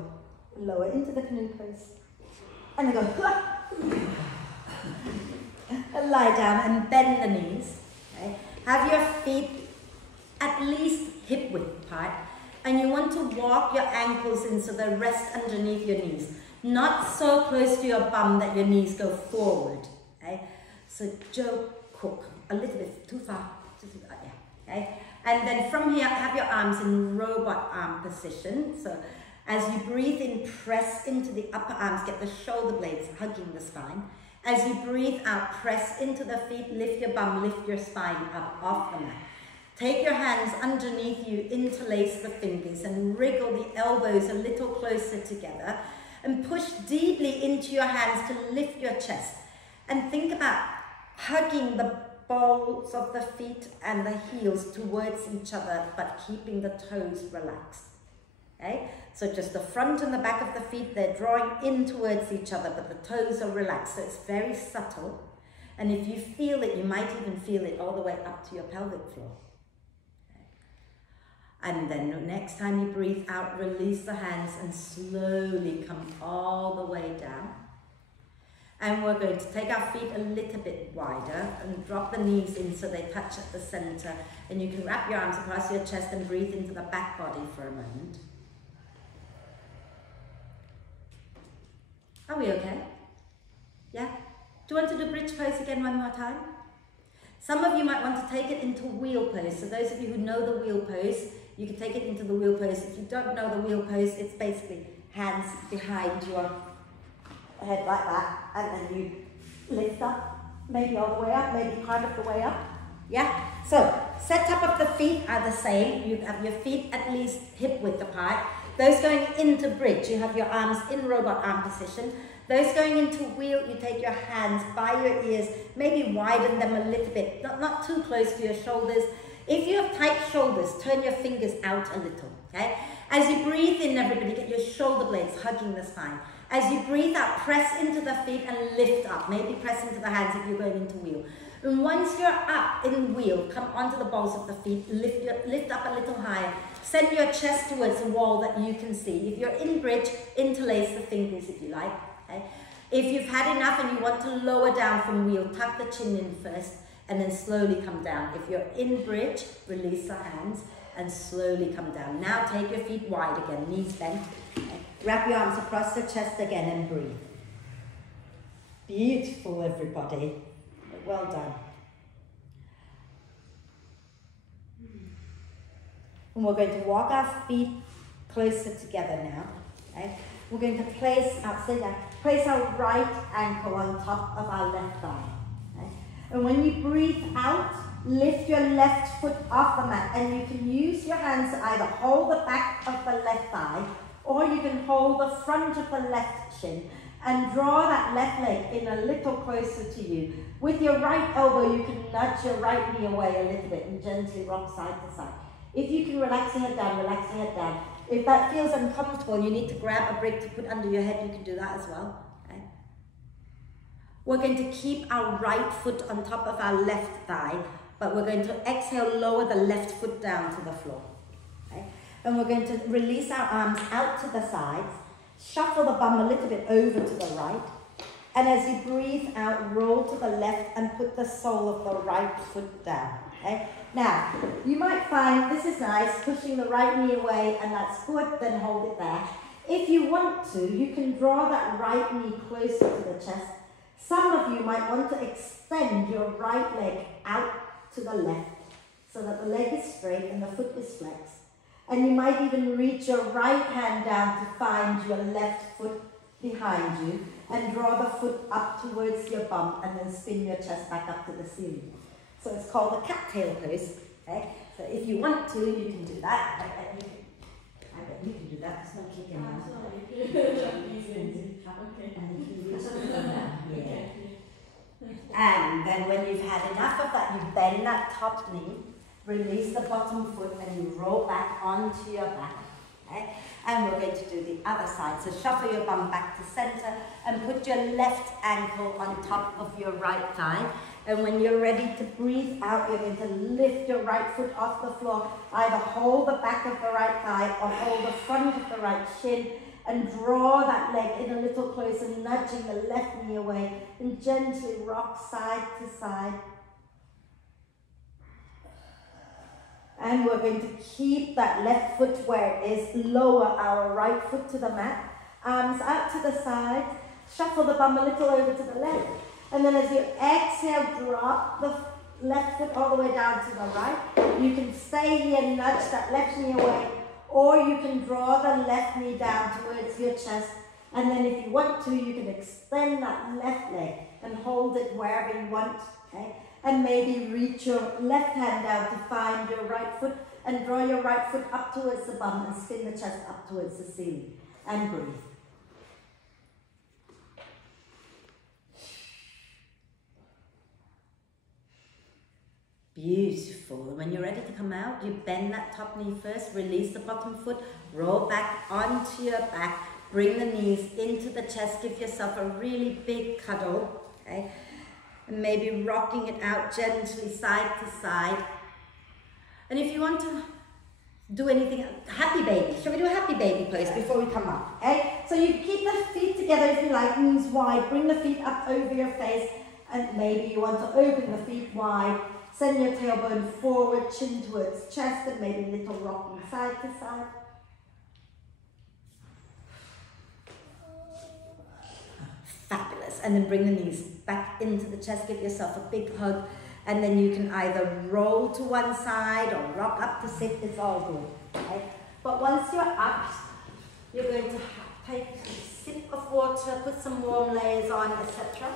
into the canoe pose. And then go, and lie down and bend the knees. Okay? Have your feet at least hip width apart, and you want to walk your ankles in so they rest underneath your knees. Not so close to your bum that your knees go forward. Okay? So crook, a little bit too far, yeah, okay? And then from here, have your arms in robot arm position. So as you breathe in, press into the upper arms, get the shoulder blades hugging the spine. As you breathe out, press into the feet, lift your bum, lift your spine up off the mat. Take your hands underneath you, interlace the fingers and wriggle the elbows a little closer together and push deeply into your hands to lift your chest. And think about hugging the balls of the feet and the heels towards each other, but keeping the toes relaxed. Okay? So just the front and the back of the feet, they're drawing in towards each other, but the toes are relaxed. So it's very subtle. And if you feel it, you might even feel it all the way up to your pelvic floor. Okay. And then next time you breathe out, release the hands and slowly come all the way down. And we're going to take our feet a little bit wider and drop the knees in so they touch at the center. And you can wrap your arms across your chest and breathe into the back body for a moment. Are we okay? Yeah? Do you want to do bridge pose again one more time? Some of you might want to take it into wheel pose. So those of you who know the wheel pose, you can take it into the wheel pose. If you don't know the wheel pose, it's basically hands behind your head like that, and then you lift up, maybe all the way up, maybe part of the way up. Yeah? So, setup of the feet are the same. You have your feet at least hip width apart. Those going into bridge, you have your arms in robot arm position. Those going into wheel, you take your hands by your ears, maybe widen them a little bit, not too close to your shoulders. If you have tight shoulders, turn your fingers out a little, okay? As you breathe in, everybody, get your shoulder blades hugging the spine. As you breathe out, press into the feet and lift up. Maybe press into the hands if you're going into wheel. And once you're up in wheel, come onto the balls of the feet, lift up a little higher. Send your chest towards the wall that you can see. If you're in bridge, interlace the fingers if you like. Okay? If you've had enough and you want to lower down from wheel, tuck the chin in first and then slowly come down. If you're in bridge, release the hands and slowly come down. Now take your feet wide again, knees bent. Okay? Wrap your arms across the chest again and breathe. Beautiful, everybody. Well done. And we're going to walk our feet closer together now. Okay? We're going to place our right ankle on top of our left thigh. Okay? And when you breathe out, lift your left foot off the mat, and you can use your hands to either hold the back of the left thigh, or you can hold the front of the left shin and draw that left leg in a little closer to you. With your right elbow, you can nudge your right knee away a little bit and gently rock side to side. If you can relax your head down, relax your head down. If that feels uncomfortable, you need to grab a brick to put under your head, you can do that as well. Okay? We're going to keep our right foot on top of our left thigh, but we're going to exhale, lower the left foot down to the floor. Okay? And we're going to release our arms out to the sides, shuffle the bum a little bit over to the right, and as you breathe out, roll to the left and put the sole of the right foot down. Okay? Now, you might find this is nice, pushing the right knee away, and that's good, then hold it there. If you want to, you can draw that right knee closer to the chest. Some of you might want to extend your right leg out to the left so that the leg is straight and the foot is flexed. And you might even reach your right hand down to find your left foot behind you and draw the foot up towards your bum and then spin your chest back up to the ceiling. So it's called a cattail pose. Okay? So if you want to, you can do that. I bet you can do that. There's no kicking around. And then when you've had enough of that, you bend that top knee, release the bottom foot, and you roll back onto your back. Okay? And we're going to do the other side. So shuffle your bum back to center and put your left ankle on top of your right thigh. And when you're ready to breathe out, you're going to lift your right foot off the floor. Either hold the back of the right thigh or hold the front of the right shin and draw that leg in a little closer, nudging the left knee away and gently rock side to side. And we're going to keep that left foot where it is, lower our right foot to the mat, arms out to the side, shuffle the bum a little over to the left. And then as you exhale, drop the left foot all the way down to the right. You can stay here, nudge that left knee away, or you can draw the left knee down towards your chest. And then if you want to, you can extend that left leg and hold it wherever you want, okay? And maybe reach your left hand down to find your right foot and draw your right foot up towards the bum and spin the chest up towards the ceiling and breathe. Beautiful. When you're ready to come out, you bend that top knee first, release the bottom foot, roll back onto your back, bring the knees into the chest, give yourself a really big cuddle, okay? And maybe rocking it out gently side to side. And if you want to do anything, happy baby. Shall we do a happy baby pose before we come up? Okay? So you keep the feet together if you like, knees wide. Bring the feet up over your face, and maybe you want to open the feet wide. Send your tailbone forward, chin towards chest, and maybe a little rocking side to side. Fabulous. And then bring the knees back into the chest, give yourself a big hug, and then you can either roll to one side or rock up to sit. It's all good. Okay? But once you're up, you're going to take a sip of water, put some warm layers on, etc.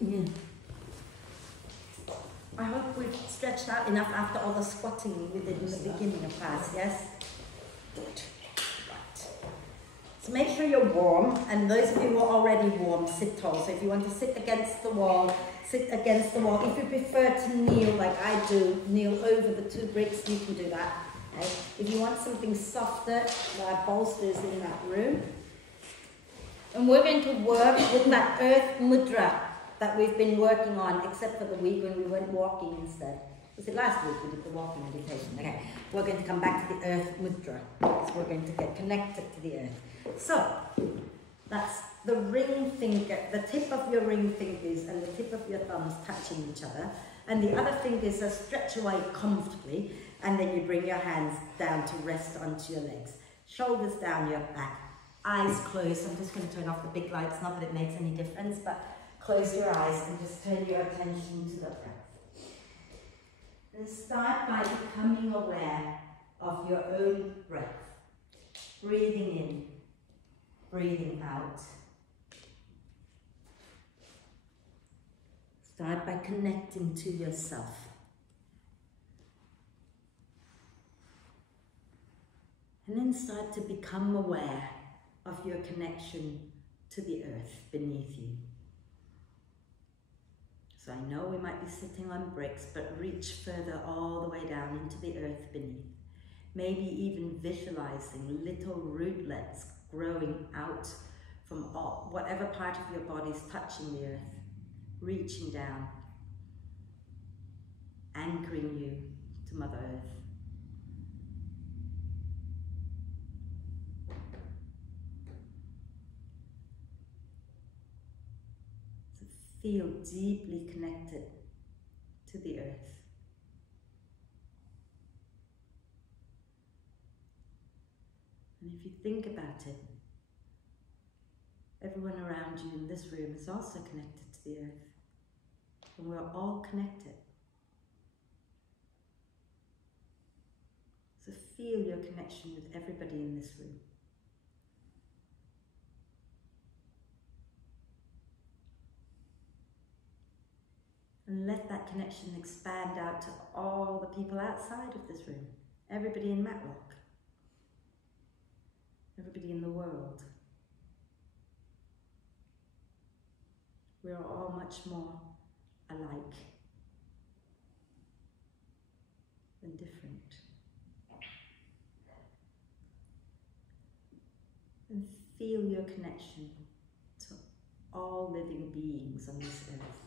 Yeah. I hope we've stretched out enough after all the squatting we did in the beginning of class, yes? Good. Right. So make sure you're warm, and those of you who are already warm, sit tall. So if you want to sit against the wall, sit against the wall. If you prefer to kneel like I do, kneel over the two bricks, you can do that. Okay? If you want something softer, there are bolsters in that room. And we're going to work with that earth mudra that we've been working on, except for the week when we went walking instead. Was it last week we did the walking meditation? Okay, we're going to come back to the earth mudra, because we're going to get connected to the earth. So, that's the ring finger, the tip of your ring fingers and the tip of your thumbs touching each other, and the other fingers are stretched away comfortably, and then you bring your hands down to rest onto your legs. Shoulders down your back, eyes closed. I'm just going to turn off the big lights, not that it makes any difference, but close your eyes and just turn your attention to the breath. And start by becoming aware of your own breath. Breathing in, breathing out. Start by connecting to yourself. And then start to become aware of your connection to the earth beneath you. So I know we might be sitting on bricks, but reach further all the way down into the earth beneath. Maybe even visualizing little rootlets growing out from whatever part of your body is touching the earth, reaching down, anchoring you to Mother Earth. Feel deeply connected to the earth. And if you think about it, everyone around you in this room is also connected to the earth. And we're all connected. So feel your connection with everybody in this room. And let that connection expand out to all the people outside of this room. Everybody in Matlock. Everybody in the world. We are all much more alike than different. And feel your connection to all living beings on this earth.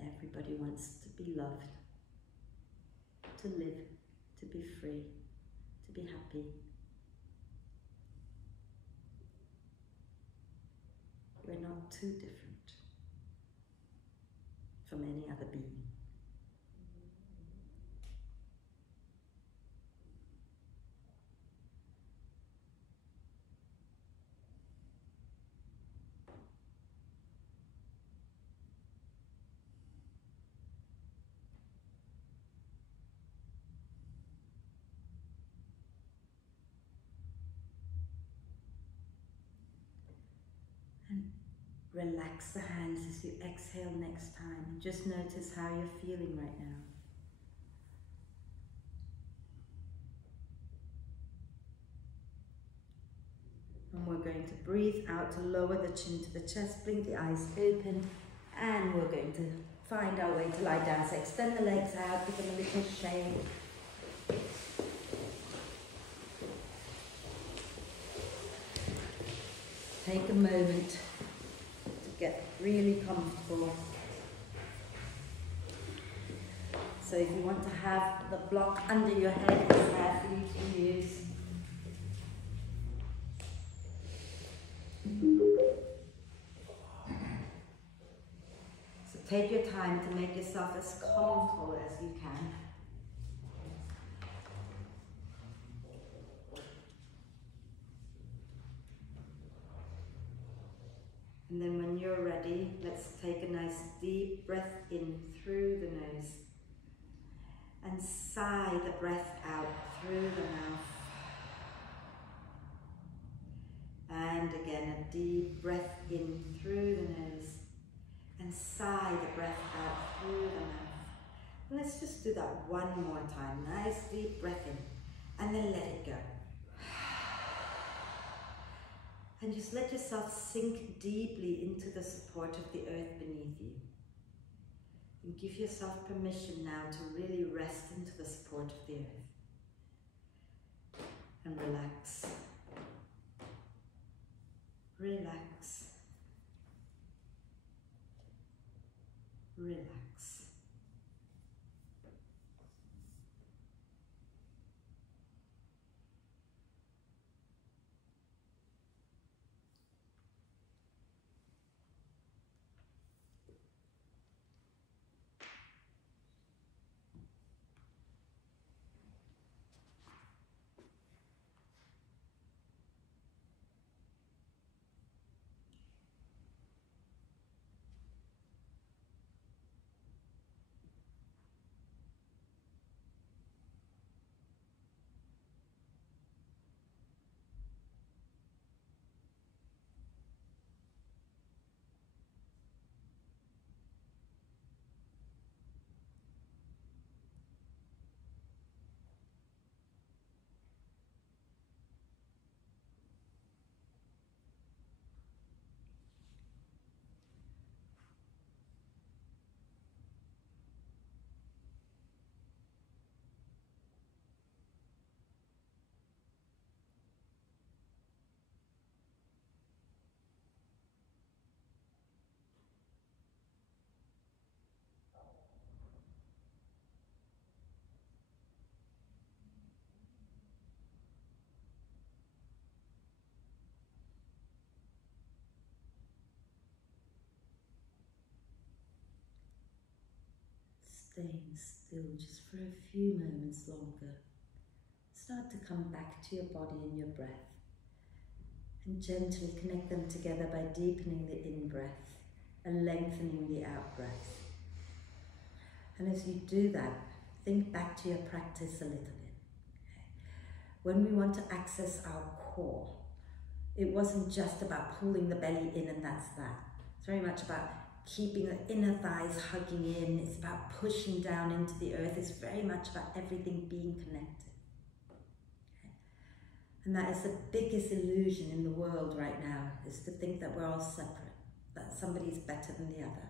Everybody wants to be loved, to live, to be free, to be happy, not too different from any other being. And relax the hands as you exhale next time. And just notice how you're feeling right now. And we're going to breathe out to lower the chin to the chest, blink the eyes open, and we're going to find our way to lie down. So extend the legs out, give them a little shake. Take a moment to get really comfortable. So if you want to have the block under your head, it's there for you to use. So take your time to make yourself as comfortable as you can. And then when you're ready, let's take a nice deep breath in through the nose and sigh the breath out through the mouth. And again, a deep breath in through the nose and sigh the breath out through the mouth. And let's just do that one more time. Nice deep breath in and then let it go. And just let yourself sink deeply into the support of the earth beneath you. And give yourself permission now to really rest into the support of the earth. And relax. Relax. Relax. Staying still just for a few moments longer. Start to come back to your body and your breath and gently connect them together by deepening the in-breath and lengthening the out-breath. And as you do that, think back to your practice a little bit. When we want to access our core, it wasn't just about pulling the belly in and that's that. It's very much about keeping the inner thighs hugging in. It's about pushing down into the earth. It's very much about everything being connected. Okay? And that is the biggest illusion in the world right now, is to think that we're all separate, that somebody's better than the other,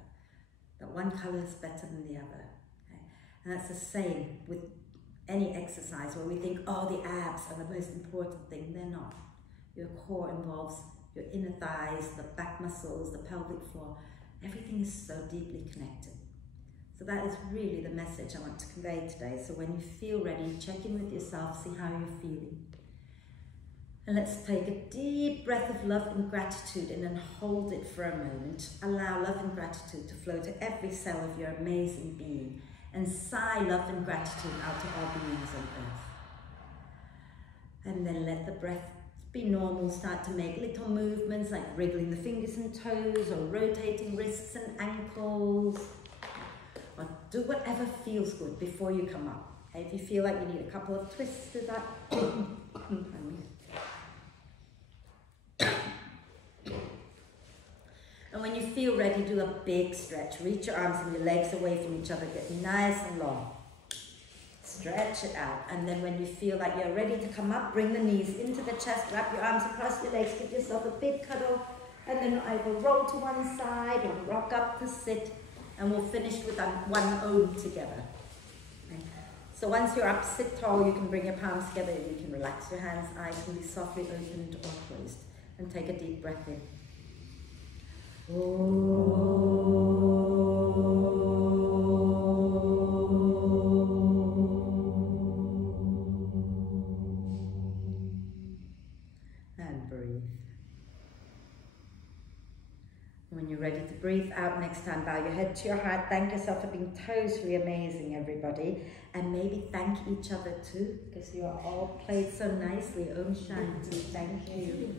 that one color is better than the other. Okay? And that's the same with any exercise where we think, oh, the abs are the most important thing. They're not. Your core involves your inner thighs, the back muscles, the pelvic floor. Everything is so deeply connected. So that is really the message I want to convey today. So when you feel ready, check in with yourself, see how you're feeling. And let's take a deep breath of love and gratitude in and hold it for a moment. Allow love and gratitude to flow to every cell of your amazing being. And sigh love and gratitude out to all beings on earth. And then let the breath be normal. Start to make little movements like wriggling the fingers and toes or rotating wrists and ankles. Or do whatever feels good before you come up. If you feel like you need a couple of twists to that, and when you feel ready, do a big stretch. Reach your arms and your legs away from each other. Get nice and long. Stretch it out. And then when you feel like you're ready to come up, bring the knees into the chest. Wrap your arms across your legs. Give yourself a big cuddle. And then either roll to one side or rock up to sit. And we'll finish with one Om together. Okay. So once you're up, sit tall. You can bring your palms together. You can relax your hands. Eyes can be softly opened or closed. And take a deep breath in. And breathe. When you're ready to breathe out next time, bow your head to your heart. Thank yourself for being totally amazing, everybody. And maybe thank each other too, because you are all played so nicely. Om Shanti. Thank you.